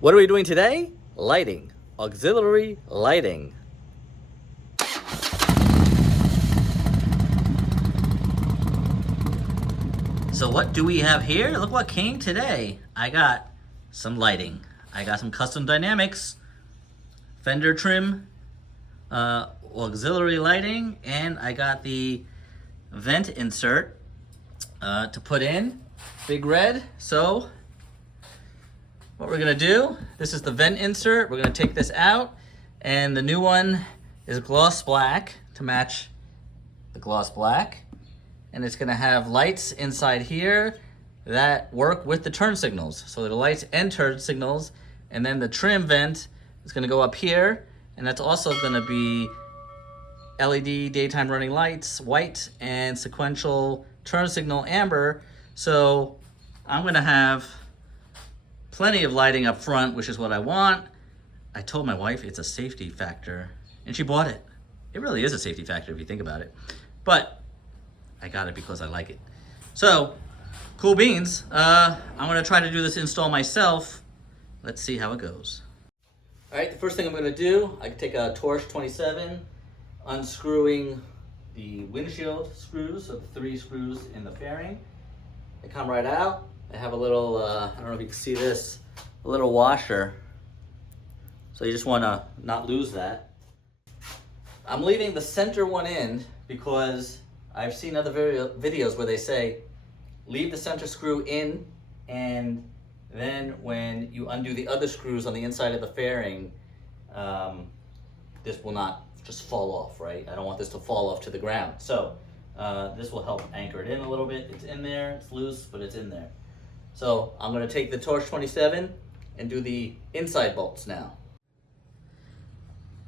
What are we doing today? Lighting. Auxiliary lighting. So what do we have here? Look what came today. I got some lighting. I got some custom dynamics, fender trim, auxiliary lighting, and I got the vent insert to put in. Big red. So what we're gonna do, this is the vent insert. We're gonna take this out, and the new one is gloss black to match the gloss black. And it's gonna have lights inside here that work with the turn signals. So the lights and turn signals, and then the trim vent is gonna go up here, and that's also gonna be LED daytime running lights, white, and sequential turn signal amber. So I'm gonna have plenty of lighting up front, which is what I want. I told my wife it's a safety factor, and she bought it. It really is a safety factor if you think about it. But I got it because I like it. So, cool beans. I'm gonna try to do this install myself. Let's see how it goes. All right, the first thing I'm gonna do, I can take a Torch 27, unscrewing the windshield screws, so the 3 screws in the fairing. They come right out. I have a little, I don't know if you can see this, a little washer. So you just wanna not lose that. I'm leaving the center one in because I've seen other videos where they say, leave the center screw in, and then when you undo the other screws on the inside of the fairing, this will not just fall off, right? I don't want this to fall off to the ground. So this will help anchor it in a little bit. It's in there, it's loose, but it's in there. So I'm gonna take the Torch 27 and do the inside bolts now.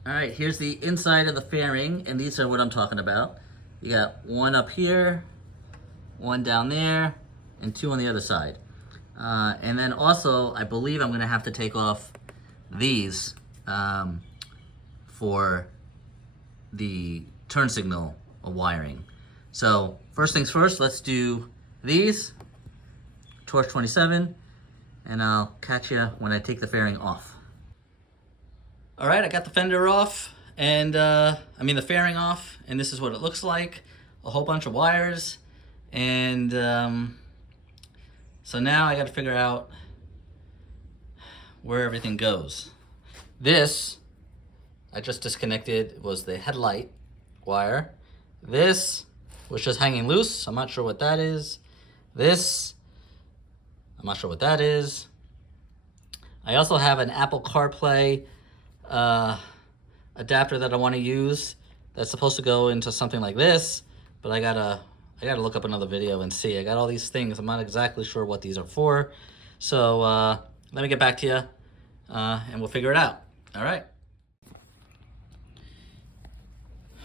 All right, here's the inside of the fairing, and these are what I'm talking about. You got one up here, one down there, and 2 on the other side. And then also, I believe I'm gonna have to take off these for the turn signal wiring. So first things first, let's do these, Torch 27, and I'll catch you when I take the fairing off. All right, I got the fender off, and the fairing off, and this is what it looks like. A whole bunch of wires, and so now I got to figure out where everything goes. This I just disconnected was the headlight wire. This was just hanging loose. I'm not sure what that is. This, I'm not sure what that is. I also have an Apple CarPlay adapter that I want to use that's supposed to go into something like this, but I gotta look up another video and see. I got all these things. I'm not exactly sure what these are for. So let me get back to you and we'll figure it out. All right.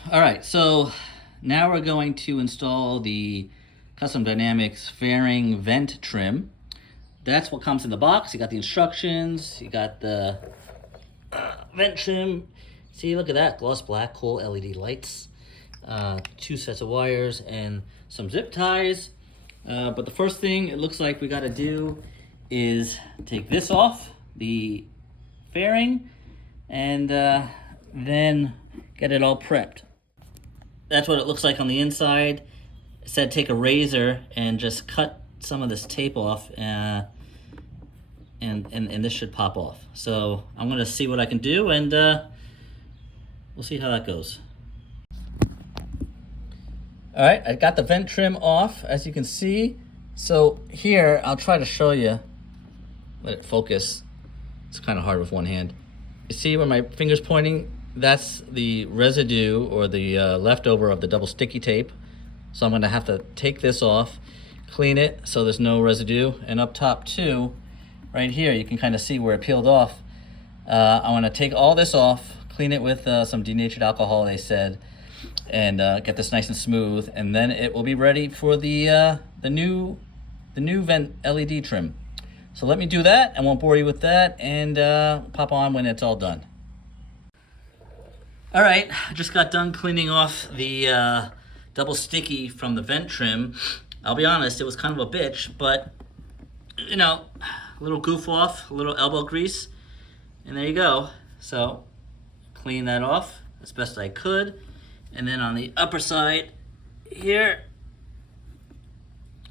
All right, so now we're going to install the Custom Dynamics fairing vent trim. That's what comes in the box. You got the instructions, you got the vent trim. See, look at that, gloss black, cool LED lights. 2 sets of wires and some zip ties. But the first thing it looks like we gotta do is take this off, the fairing, and then get it all prepped. That's what it looks like on the inside. It said take a razor and just cut some of this tape off, and this should pop off. So I'm gonna see what I can do, and we'll see how that goes. All right, I got the vent trim off, as you can see. So here, I'll try to show you, let it focus. It's kind of hard with one hand. You see where my finger's pointing? That's the residue or the leftover of the double sticky tape. So I'm gonna have to take this off, clean it so there's no residue. And up top too, right here, you can kind of see where it peeled off. I wanna take all this off, clean it with some denatured alcohol, they said, and get this nice and smooth. And then it will be ready for the new vent LED trim. So let me do that. I won't bore you with that, and pop on when it's all done. All right, I just got done cleaning off the double sticky from the vent trim. I'll be honest, it was kind of a bitch, but you know, a little goof off, a little elbow grease, And there you go. So clean that off as best I could. And then on the upper side here,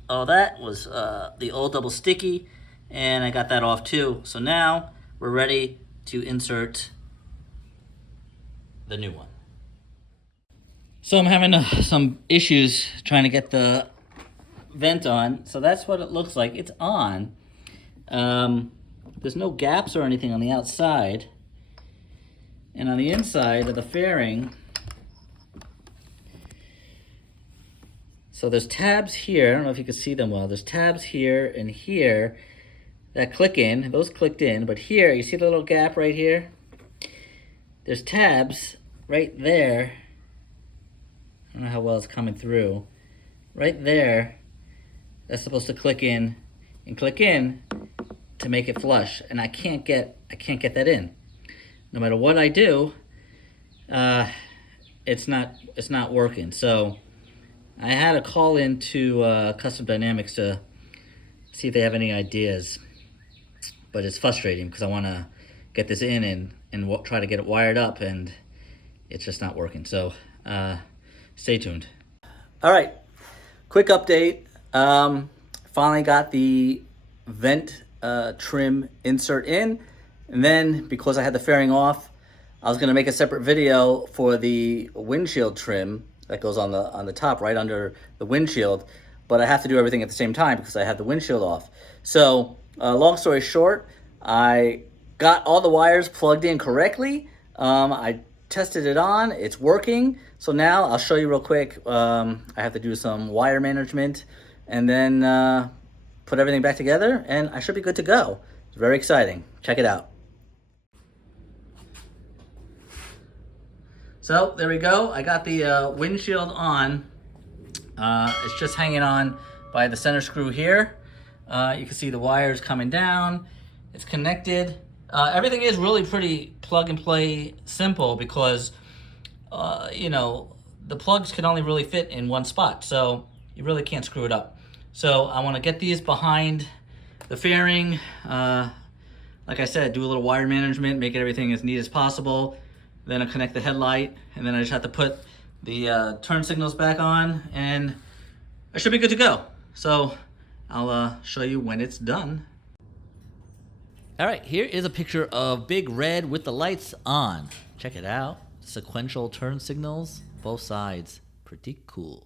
all that was the old double sticky, and I got that off too. So now we're ready to insert the new one. So I'm having some issues trying to get the vent on. So that's what it looks like. It's on. There's no gaps or anything on the outside. And on the inside of the fairing, so there's tabs here. I don't know if you can see them well. There's tabs here and here that click in. Those clicked in. But here, you see the little gap right here? There's tabs right there. I don't know how well it's coming through. Right there, that's supposed to click in and click in to make it flush. And I can't get that in. No matter what I do, it's not working. So I had to call into Custom Dynamics to see if they have any ideas. But it's frustrating because I want to get this in and try to get it wired up, and it's just not working. So stay tuned. All right, quick update. Finally got the vent trim insert in. And then, because I had the fairing off, I was going to make a separate video for the windshield trim that goes on the top, right under the windshield. But I have to do everything at the same time because I have the windshield off. So, long story short, I got all the wires plugged in correctly. I tested it on. It's working. So now I'll show you real quick. I have to do some wire management and then put everything back together, and I should be good to go. It's very exciting. Check it out. So there we go. I got the windshield on. It's just hanging on by the center screw here. You can see the wires coming down. It's connected. Everything is really pretty plug and play simple because, you know, the plugs can only really fit in one spot. So you really can't screw it up. So I want to get these behind the fairing. Like I said, do a little wire management, make everything as neat as possible. Then I'll connect the headlight, and then I just have to put the turn signals back on, and I should be good to go. So I'll show you when it's done. All right, here is a picture of Big Red with the lights on. Check it out. Sequential turn signals, both sides. Pretty cool.